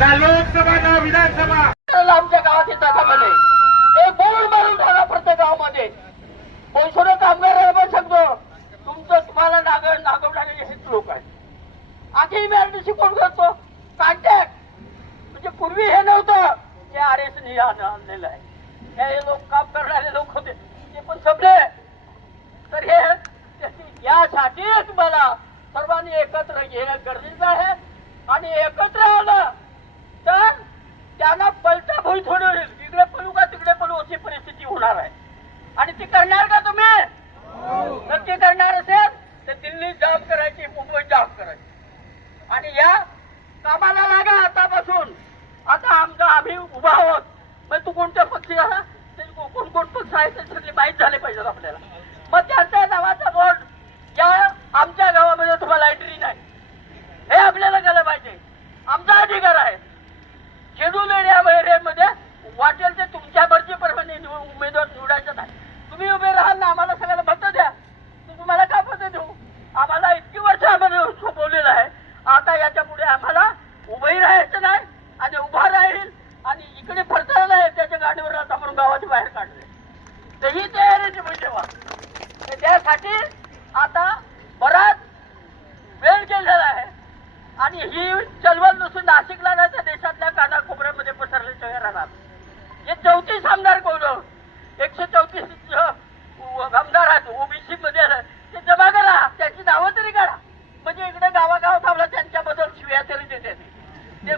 ना लोकसभा ना विधानसभा. आमच्या गावात येतात का म्हणे एक बोर्ड मारून टाका प्रत्येक गावामध्ये. पैशाने कामगार पण सांगतो. तुमचं तुम्हाला नागड नागवणारे हेच लोक आहेत. आधी मॅरडीशी कोण करतो. कॉन्टॅक्ट म्हणजे पूर्वी हे नव्हतं. ते आर एस आणलेलं आहे. हे लोक काम करणारे लोक होते. ते पण संपले. तर हे यासाठी तुम्हाला सर्वांनी एकत्र येणं गरजेचं आहे. ती करणार का तुम्ही? नक्की करणार असेल तर दिल्ली जाम करायची मुंबई जाम करायची. आणि या कामाला लागा आतापासून. आता आमचा आम्ही उभा आहोत. मग तू कोणत्या पक्षी कोण कोण पक्ष आहे ते सगळे माहीत झाले पाहिजेत आपल्याला. मग त्यांच्या नावाचा बोर्ड या आमच्या गावामध्ये तुम्हाला एंट्री नाही. हे आपल्याला केलं पाहिजे. आमचा अधिकार आहे. शेड्यूल एरिया एरियामध्ये वाटेल ते तुमच्या मर्जीप्रमाणे निव- उमेदवार निवडायचा नाही तुम्ही उभे राहाल ना आम्हाला सगळ्याला मतं द्या तर तुम्हाला काय मतं देऊ आम्हाला इतकी वर्ष आम्हाला सोपवलेलं आहे आता याच्यापुढे आम्हाला उभंही राहायचं नाही आणि उभा राहील आणि इकडे फरतायला नाही त्याच्या गाडीवर बाहेर काढले. तर ही तयारी तुम्ही ठेवा त्यासाठी आता बराच वेळ गेलेला आहे. आणि ही चळवळ नसून नाशिकला नाही तर देशातल्या कानाकोपऱ्यामध्ये पसरले सगळे राहणार. हे चौतीस आमदार कोण हो? एकशे चौतीस आमदार आहेत. ओबीसी मध्ये ते जमा करा. त्याची नावं तरी काढा. म्हणजे इकडे गावागाव थांबला त्यांच्याबद्दल शिव्या तरी देते. ते